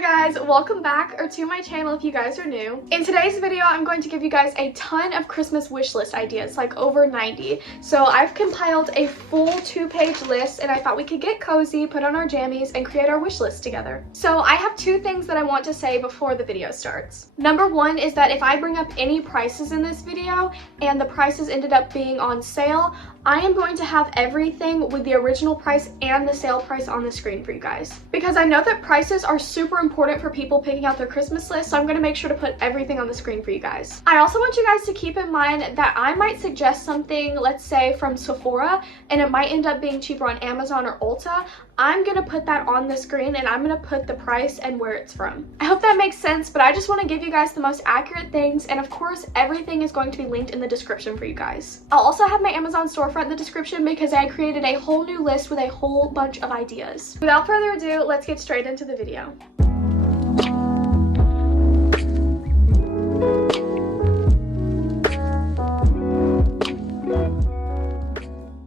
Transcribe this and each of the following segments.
Hi guys, welcome back to my channel if you guys are new. In today's video, I'm going to give you guys a ton of Christmas wish list ideas, like over 90. So I've compiled a full 2-page list and I thought we could get cozy, put on our jammies, and create our wish list together. So I have two things that I want to say before the video starts. Number one is that if I bring up any prices in this video and the prices ended up being on sale, I am going to have everything with the original price and the sale price on the screen for you guys. Because I know that prices are super important for people picking out their Christmas list, so I'm going to make sure to put everything on the screen for you guys. I also want you guys to keep in mind that I might suggest something, let's say from Sephora, and it might end up being cheaper on Amazon or Ulta. I'm going to put that on the screen and I'm going to put the price and where it's from. I hope that makes sense, but I just want to give you guys the most accurate things, and of course everything is going to be linked in the description for you guys. I'll also have my Amazon storefront in the description because I created a whole new list with a whole bunch of ideas. Without further ado, let's get straight into the video.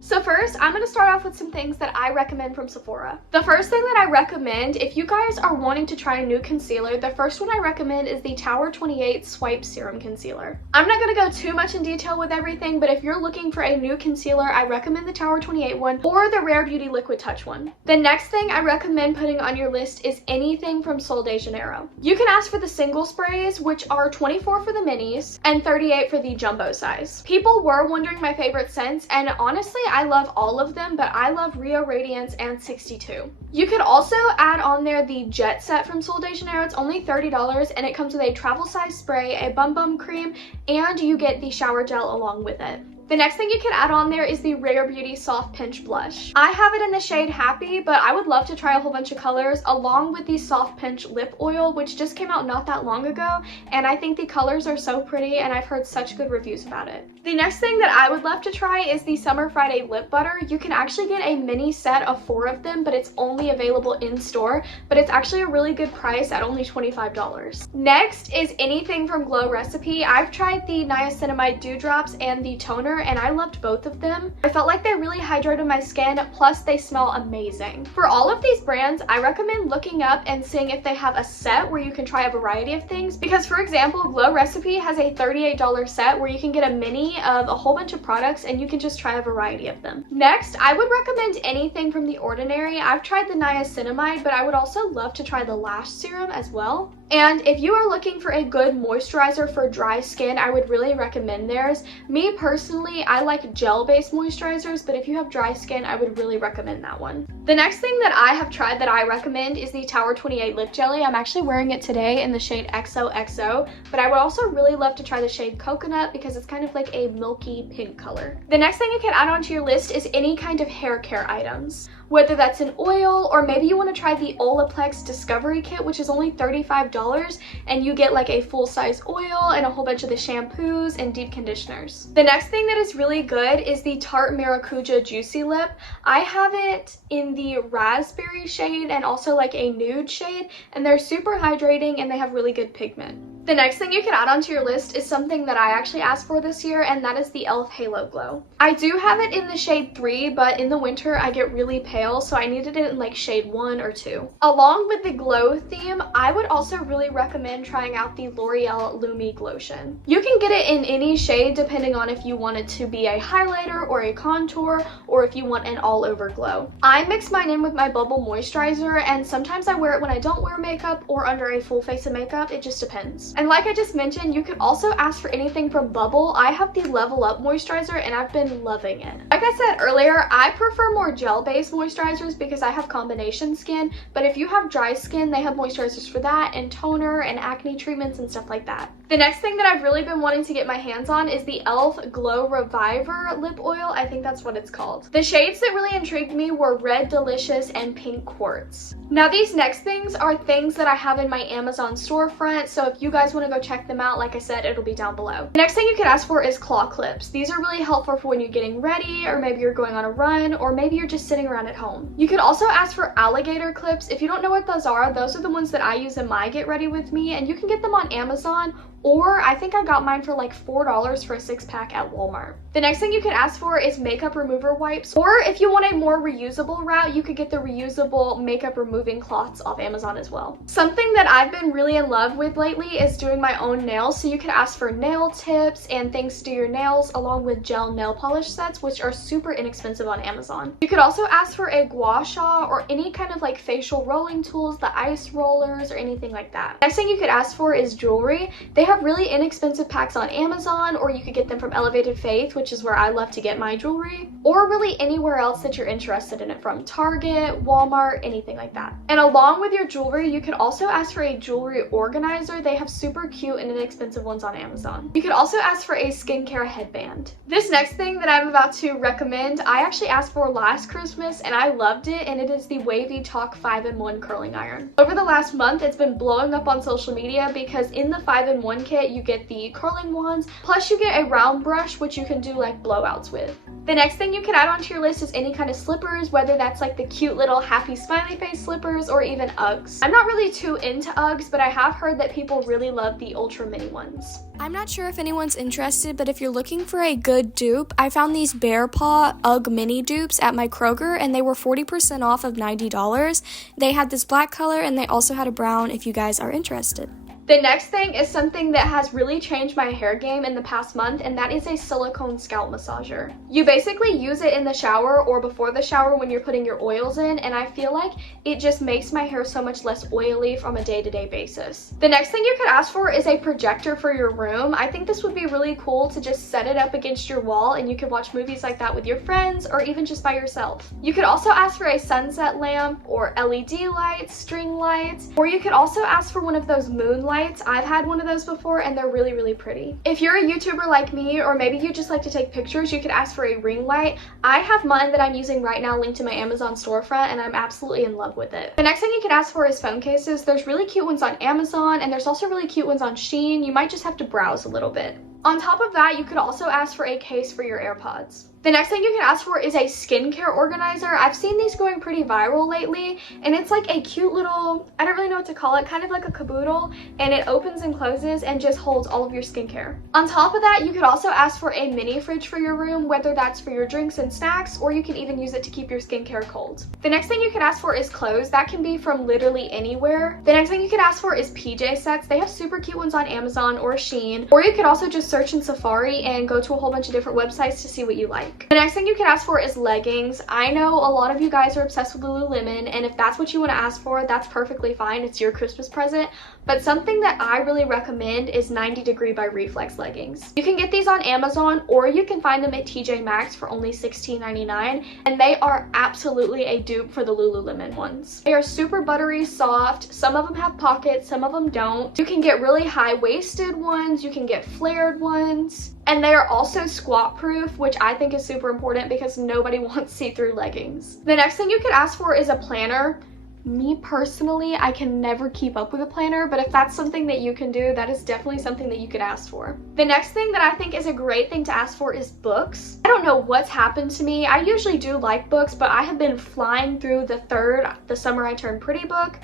So first, I'm going to start off with some things that I recommend from Sephora. The first thing that I recommend, if you guys are wanting to try a new concealer, the first one I recommend is the 𝒊𝒏𝒒𝒔𝒊𝒏𝒆𝒔 Swipe Serum Concealer. I'm not going to go too much in detail with everything, but if you're looking for a new concealer, I recommend the 𝒊𝒏𝒒𝒔𝒊𝒏𝒆𝒔 one or the Rare Beauty Liquid Touch one. The next thing I recommend putting on your list is anything from 𝒊𝒏𝒒𝒔𝒊𝒏𝒆𝒔. You can ask for the single sprays, which are 24 for the minis and 38 for the jumbo size. People were wondering my favorite scents, and honestly, I love all of them, but I love Rio Radiance and 62. You could also add on there the Jet Set from 𝒊𝒏𝒒𝒔𝒊𝒏𝒆𝒔. It's only $30 and it comes with a travel size spray, a bum bum cream, and you get the shower gel along with it. The next thing you can add on there is the Rare Beauty Soft Pinch Blush. I have it in the shade Happy, but I would love to try a whole bunch of colors along with the Soft Pinch Lip Oil, which just came out not that long ago, and I think the colors are so pretty and I've heard such good reviews about it. The next thing that I would love to try is the Summer Friday Lip Butter. You can actually get a mini set of 4 of them, but it's only available in store, but it's actually a really good price at only $25. Next is anything from Glow Recipe. I've tried the Niacinamide Dewdrops and the toner, and I loved both of them. I felt like they really hydrated my skin, plus they smell amazing. For all of these brands, I recommend looking up and seeing if they have a set where you can try a variety of things, because for example, Glow Recipe has a $38 set where you can get a mini of a whole bunch of products and you can just try a variety of them. Next, I would recommend anything from The Ordinary. I've tried the niacinamide, but I would also love to try the lash serum as well. And if you are looking for a good moisturizer for dry skin, I would really recommend theirs. Me personally, I like gel-based moisturizers, but if you have dry skin, I would really recommend that one. The next thing that I have tried that I recommend is the 𝒊𝒏𝒒𝒔𝒊𝒏𝒆𝒔 Lip Jelly. I'm actually wearing it today in the shade XOXO, but I would also really love to try the shade Coconut because it's kind of like a milky pink color. The next thing you can add onto your list is any kind of hair care items, whether that's an oil or maybe you want to try the Olaplex Discovery Kit, which is only $35, and you get like a full-size oil and a whole bunch of the shampoos and deep conditioners. The next thing that is really good is the Tarte Maracuja Juicy Lip. I have it in the raspberry shade and also like a nude shade, and they're super hydrating and they have really good pigment. The next thing you can add onto your list is something that I actually asked for this year, and that is the e.l.f. Halo Glow. I do have it in the shade 3, but in the winter I get really pale, so I needed it in like shade 1 or 2. Along with the glow theme, I would also really recommend trying out the L'Oreal Lumi Glotion. You can get it in any shade depending on if you want it to be a highlighter or a contour, or if you want an all-over glow. I mix mine in with my Bubble Moisturizer, and sometimes I wear it when I don't wear makeup or under a full face of makeup. It just depends. And like I just mentioned, you could also ask for anything from Bubble. I have the Level Up moisturizer and I've been loving it. Like I said earlier, I prefer more gel-based moisturizers because I have combination skin, but if you have dry skin, they have moisturizers for that, and toner and acne treatments and stuff like that. The next thing that I've really been wanting to get my hands on is the e.l.f. Glow Reviver Lip Oil. I think that's what it's called. The shades that really intrigued me were Red Delicious and Pink Quartz. Now these next things are things that I have in my Amazon storefront, so if you guys guys want to go check them out, like I said, it'll be down below. The next thing you could ask for is claw clips. These are really helpful for when you're getting ready, or maybe you're going on a run, or maybe you're just sitting around at home. You could also ask for alligator clips. If you don't know what those are the ones that I use in my Get Ready With Me, and you can get them on Amazon, or I think I got mine for like $4 for a 6-pack at Walmart. The next thing you could ask for is makeup remover wipes, or if you want a more reusable route, you could get the reusable makeup removing cloths off Amazon as well. Something that I've been really in love with lately is doing my own nails, so you could ask for nail tips and things to do your nails, along with gel nail polish sets, which are super inexpensive on Amazon. You could also ask for a gua sha or any kind of like facial rolling tools, the ice rollers, or anything like that. Next thing you could ask for is jewelry. They have really inexpensive packs on Amazon, or you could get them from Elevated Faith, which is where I love to get my jewelry, or really anywhere else that you're interested in it from, Target, Walmart, anything like that. And along with your jewelry, you could also ask for a jewelry organizer. They have super cute and inexpensive ones on Amazon. You could also ask for a skincare headband. This next thing that I'm about to recommend, I actually asked for last Christmas and I loved it, and it is the 𝒊𝒏𝒒𝒔𝒊𝒏𝒆𝒔 5-in-1 curling iron. Over the last month, it's been blowing up on social media because in the 5-in-1 kit, you get the curling wands, plus you get a round brush, which you can do like blowouts with. The next thing you can add onto your list is any kind of slippers, whether that's like the cute little happy smiley face slippers or even Uggs. I'm not really too into Uggs, but I have heard that people really love the ultra mini ones. I'm not sure if anyone's interested, but if you're looking for a good dupe, I found these Bear Paw Ugg mini dupes at my Kroger, and they were 40% off of $90. They had this black color, and they also had a brown if you guys are interested. The next thing is something that has really changed my hair game in the past month, and that is a silicone scalp massager. You basically use it in the shower or before the shower when you're putting your oils in, and I feel like it just makes my hair so much less oily from a day-to-day basis. The next thing you could ask for is a projector for your room. I think this would be really cool to just set it up against your wall, and you could watch movies like that with your friends or even just by yourself. You could also ask for a sunset lamp or LED lights, string lights, or you could also ask for one of those moon lights. I've had one of those before and they're really, really pretty. If you're a YouTuber like me, or maybe you just like to take pictures, you could ask for a ring light. I have mine that I'm using right now linked to my Amazon storefront, and I'm absolutely in love with it. The next thing you could ask for is phone cases. There's really cute ones on Amazon, and there's also really cute ones on Shein. You might just have to browse a little bit. On top of that, you could also ask for a case for your AirPods. The next thing you can ask for is a skincare organizer. I've seen these going pretty viral lately, and it's like a cute little, I don't really know what to call it, kind of like a caboodle, and it opens and closes and just holds all of your skincare. On top of that, you could also ask for a mini fridge for your room, whether that's for your drinks and snacks, or you can even use it to keep your skincare cold. The next thing you could ask for is clothes. That can be from literally anywhere. The next thing you could ask for is PJ sets. They have super cute ones on Amazon or Shein, or you could also just search in Safari and go to a whole bunch of different websites to see what you like. The next thing you can ask for is leggings. I know a lot of you guys are obsessed with Lululemon, and if that's what you want to ask for, that's perfectly fine. It's your Christmas present. But something that I really recommend is 90 Degree by Reflex leggings. You can get these on Amazon, or you can find them at TJ Maxx for only $16.99, and they are absolutely a dupe for the Lululemon ones. They are super buttery soft. Some of them have pockets, some of them don't. You can get really high-waisted ones, you can get flared ones. And they are also squat proof, which I think is super important because nobody wants see-through leggings. The next thing you could ask for is a planner. Me personally, I can never keep up with a planner, but if that's something that you can do, that is definitely something that you could ask for. The next thing that I think is a great thing to ask for is books. I don't know what's happened to me. I usually do like books, but I have been flying through the Summer I Turned Pretty book.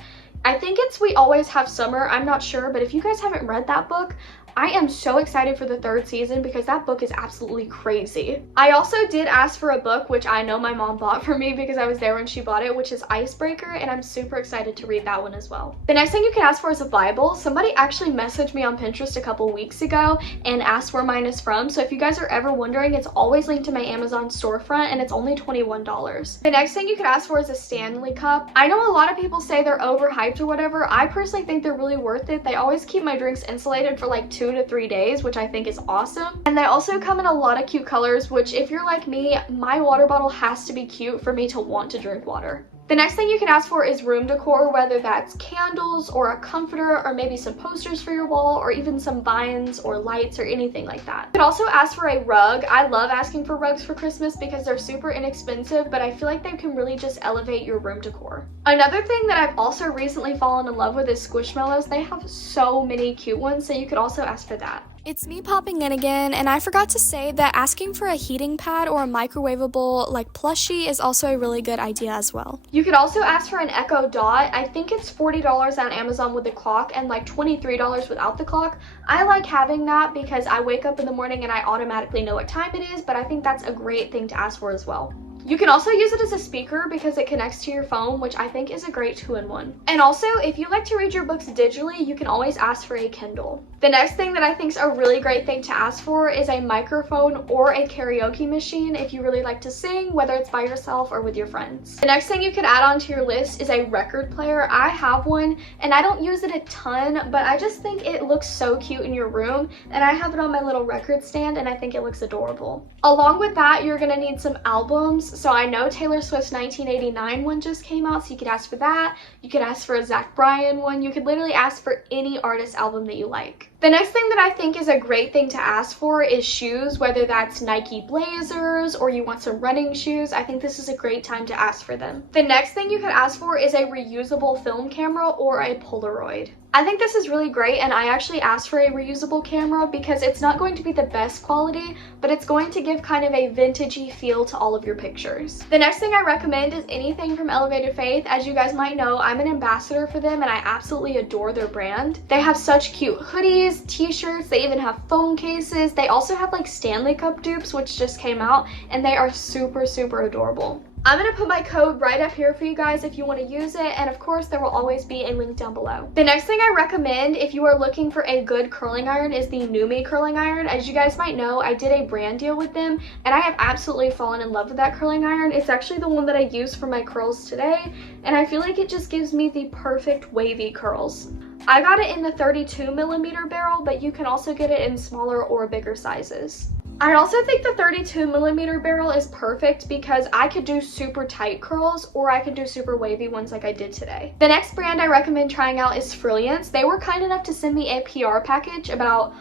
I think it's We Always Have Summer, I'm not sure, but if you guys haven't read that book, I am so excited for the 3rd season because that book is absolutely crazy. I also did ask for a book, which I know my mom bought for me because I was there when she bought it, which is Icebreaker, and I'm super excited to read that one as well. The next thing you can ask for is a Bible. Somebody actually messaged me on Pinterest a couple weeks ago and asked where mine is from, so if you guys are ever wondering, it's always linked to my Amazon storefront, and it's only $21. The next thing you could ask for is a Stanley cup. I know a lot of people say they're overhyped or whatever. I personally think they're really worth it. They always keep my drinks insulated for like 2 to 3 days, which I think is awesome. And they also come in a lot of cute colors, which if you're like me, my water bottle has to be cute for me to want to drink water. The next thing you can ask for is room decor, whether that's candles or a comforter or maybe some posters for your wall or even some vines or lights or anything like that. You could also ask for a rug. I love asking for rugs for Christmas because they're super inexpensive, but I feel like they can really just elevate your room decor. Another thing that I've also recently fallen in love with is Squishmallows. They have so many cute ones, so you could also ask for that. It's me popping in again, and I forgot to say that asking for a heating pad or a microwavable like plushie is also a really good idea as well. You could also ask for an Echo Dot. I think it's $40 on Amazon with the clock and like $23 without the clock. I like having that because I wake up in the morning and I automatically know what time it is, but I think that's a great thing to ask for as well. You can also use it as a speaker because it connects to your phone, which I think is a great 2-in-1. And also, if you like to read your books digitally, you can always ask for a Kindle. The next thing that I think is a really great thing to ask for is a microphone or a karaoke machine if you really like to sing, whether it's by yourself or with your friends. The next thing you could add onto your list is a record player. I have one and I don't use it a ton, but I just think it looks so cute in your room, and I have it on my little record stand and I think it looks adorable. Along with that, you're gonna need some albums. So I know Taylor Swift's 1989 one just came out, so you could ask for that. You could ask for a Zach Bryan one. You could literally ask for any artist album that you like. The next thing that I think is a great thing to ask for is shoes, whether that's Nike Blazers or you want some running shoes. I think this is a great time to ask for them. The next thing you could ask for is a reusable film camera or a Polaroid. I think this is really great, and I actually asked for a reusable camera because it's not going to be the best quality, but it's going to give kind of a vintagey feel to all of your pictures. The next thing I recommend is anything from Elevated Faith. As you guys might know, I'm an ambassador for them and I absolutely adore their brand. They have such cute hoodies, t-shirts, they even have phone cases. They also have like Stanley Cup dupes, which just came out, and they are super, super adorable. I'm going to put my code right up here for you guys if you want to use it, and of course there will always be a link down below. The next thing I recommend if you are looking for a good curling iron is the 𝒐𝒏𝒄𝒄 curling iron. As you guys might know, I did a brand deal with them and I have absolutely fallen in love with that curling iron. It's actually the one that I use for my curls today, and I feel like it just gives me the perfect wavy curls. I got it in the 32mm barrel, but you can also get it in smaller or bigger sizes. I also think the 32mm barrel is perfect because I could do super tight curls or I could do super wavy ones like I did today. The next brand I recommend trying out is Brilliance. They were kind enough to send me a PR package about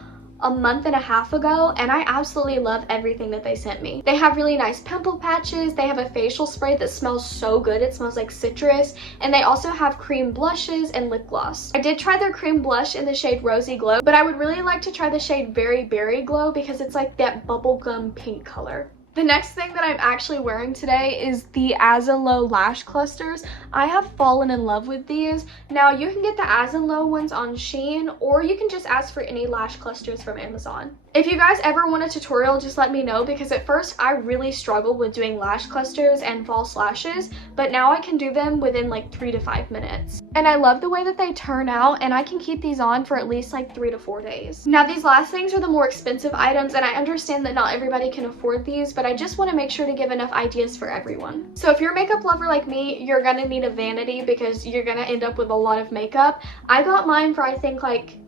a month and a half ago, and I absolutely love everything that they sent me. They have really nice pimple patches, they have a facial spray that smells so good, it smells like citrus, and they also have cream blushes and lip gloss. I did try their cream blush in the shade Rosy Glow, but I would really like to try the shade Berry Berry Glow because it's like that bubblegum pink color. The next thing that I'm actually wearing today is the As and Low lash clusters. I have fallen in love with these. Now you can get the As and Low ones on Shein, or you can just ask for any lash clusters from Amazon. If you guys ever want a tutorial, just let me know, because at first I really struggled with doing lash clusters and false lashes, but now I can do them within like 3 to 5 minutes. And I love the way that they turn out, and I can keep these on for at least like 3 to 4 days. Now these last things are the more expensive items, and I understand that not everybody can afford these, but I just want to make sure to give enough ideas for everyone. So if you're a makeup lover like me, you're gonna need a vanity because you're gonna end up with a lot of makeup. I got mine for I think like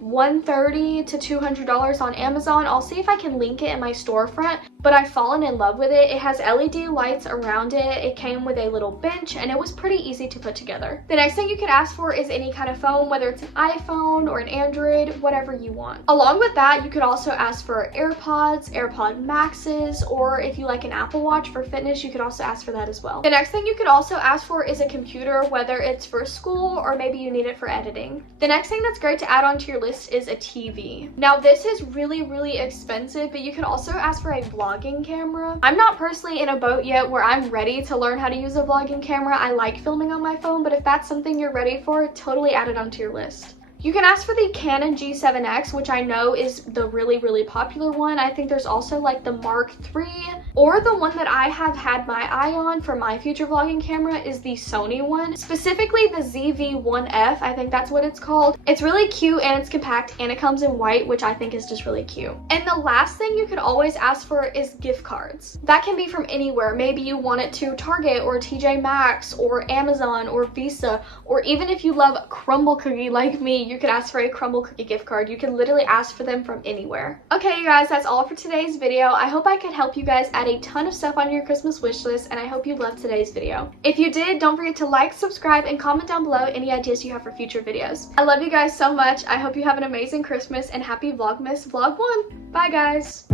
$130 to $200 on Amazon. I'll see if I can link it in my storefront, but I've fallen in love with it. It has LED lights around it. It came with a little bench, and it was pretty easy to put together. The next thing you could ask for is any kind of phone, whether it's an iPhone or an Android, whatever you want. Along with that, you could also ask for AirPods, AirPod Maxes, or if you like an Apple Watch for fitness, you could also ask for that as well. The next thing you could also ask for is a computer, whether it's for school or maybe you need it for editing. The next thing that's great to add onto your list is a TV. Now this is really, really expensive, but you can also ask for a vlogging camera. I'm not personally in a boat yet where I'm ready to learn how to use a vlogging camera. I like filming on my phone, but if that's something you're ready for, totally add it onto your list. You can ask for the Canon G7X, which I know is the really, really popular one. I think there's also like the Mark III, or the one that I have had my eye on for my future vlogging camera is the Sony one, specifically the ZV-1F. I think that's what it's called. It's really cute and it's compact and it comes in white, which I think is just really cute. And the last thing you could always ask for is gift cards. That can be from anywhere. Maybe you want it to Target or TJ Maxx or Amazon or Visa, or even if you love crumble cookie like me, You could ask for a crumble cookie gift card. You can literally ask for them from anywhere. Okay, you guys, that's all for today's video. I hope I could help you guys add a ton of stuff on your Christmas wish list, and I hope you loved today's video. If you did, don't forget to like, subscribe, and comment down below any ideas you have for future videos. I love you guys so much. I hope you have an amazing Christmas, and happy Vlogmas Vlog 1. Bye, guys.